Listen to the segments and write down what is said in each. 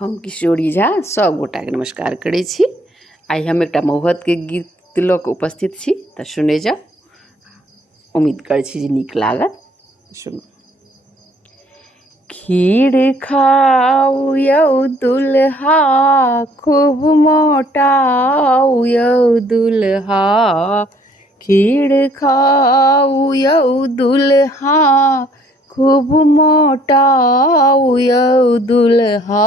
हम किशोरी झा सब गोटा के नमस्कार करै छी। आई हम एकटा महुहत के गीत लऽ कऽ उपस्थित छी, तऽ सुनै जाउ। उम्मीद करै छी जे नीक लागत। सुनू। खीर खाऊ यौ दुल्हा, खूब मोटाऊ यौ दुल्हा। खीर खाऊ यौ दुल्हा, खूब मोटाऊ यौ दुल्हा।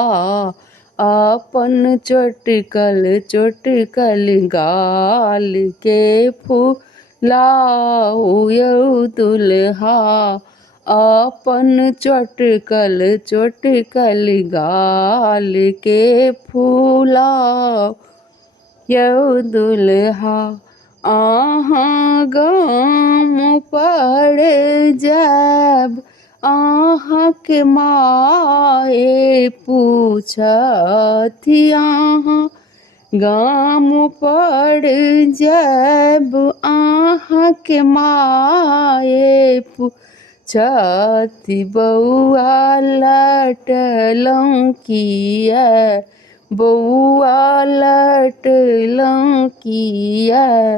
अपन चोटकल चोटकल गाल के फुलाऊ यौ दुल्हा। अपन चोटकल चोटकल गाल के फुलाऊ यौ दुल्हा। अहाँ गाम पर जायब, अहाँके माए पूछथि। अहाँ गाम पर जायब, अहाँके माए पूछथि। बौआ लटलहुँ किया, बौआ लटलहुँ किया।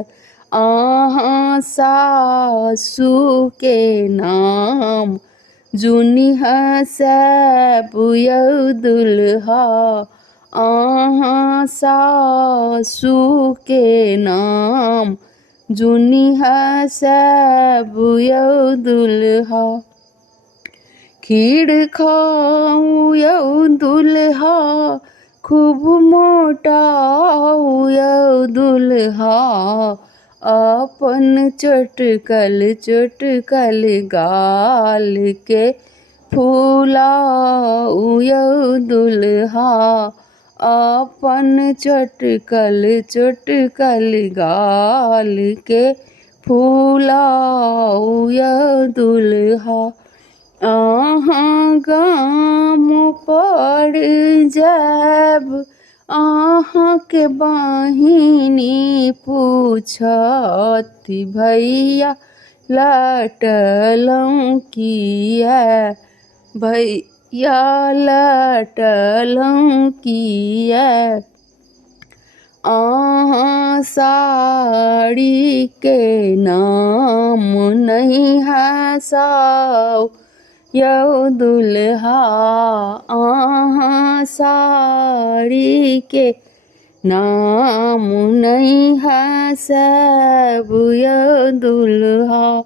अहाँ सासू के नाम जुनिह सैब यौ दुल्हा। अहाँ सासू के नाम जुनिह सैब यौ दुल्हा। खीर खाऊ यौ दुल्हा, खूब मोटाऊ यौ दुल्हा। अपन चोटकल चोटकल गाल के फुलाऊ यौ दुल्हा। अपन चोटकल चोटकल गाल के फुलाऊ यौ दुल्हा। अहाँ गाम पर जायब, अहाँके बहिनी पूछथि। भैया लटलहुँ किया, भैया लटलहुँ किया। अहाँ साड़ी के नाम नहीं हँसाऊ यौ दुल्हा। अहाँ साड़ी के नाम नहीं हँसाऊ यौ दुल्हा।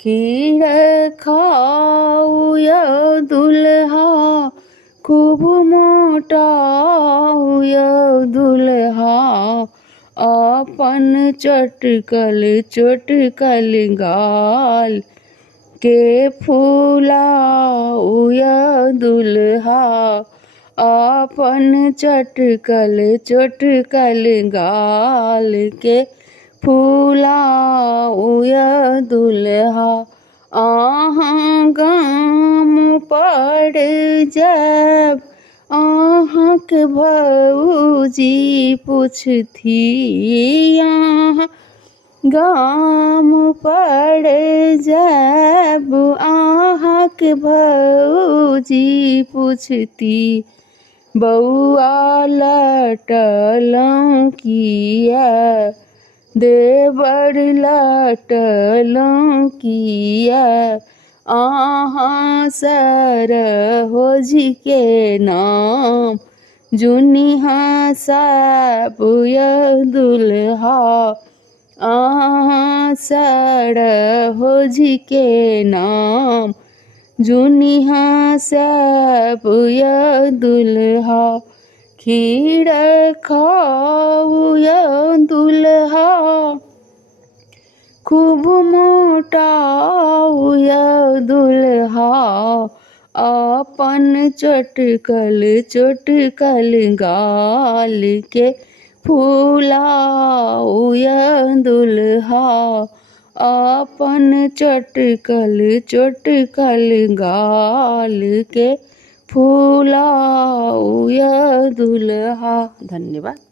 खीर खाऊ यौ दुल्हा, खूब मोटाऊ यौ दुल्हा। अपन चोटकल चोटकल गाल के फुलाऊ यौ दुल्हा। अपन चोटकल चोटकल गाल के फुलाऊ यौ दुल्हा। अहाँ गाम पर जायब, अहाँके भौजी पूछथि। अहाँ गाम पर जायब, अहाँके भौजी पूछथि। बौआ लटलहुँ किया, देवर लटलहुँ किया। अहाँ सरहोजी के नाम जुनिह सैब यौ दुल्हा। अहाँ सरहोजी के नाम जुनिह सैब यौ दुल्हा। खीर खाऊ यौ दुल्हा, खूब मोटाऊ यौ दुल्हा। अपन चोटकल चोटकल गाल के फुलाऊ यौ दुल्हा। अपन चोटकल चोटकल गाल के फुलाऊ यौ दुल्हा। धन्यवाद।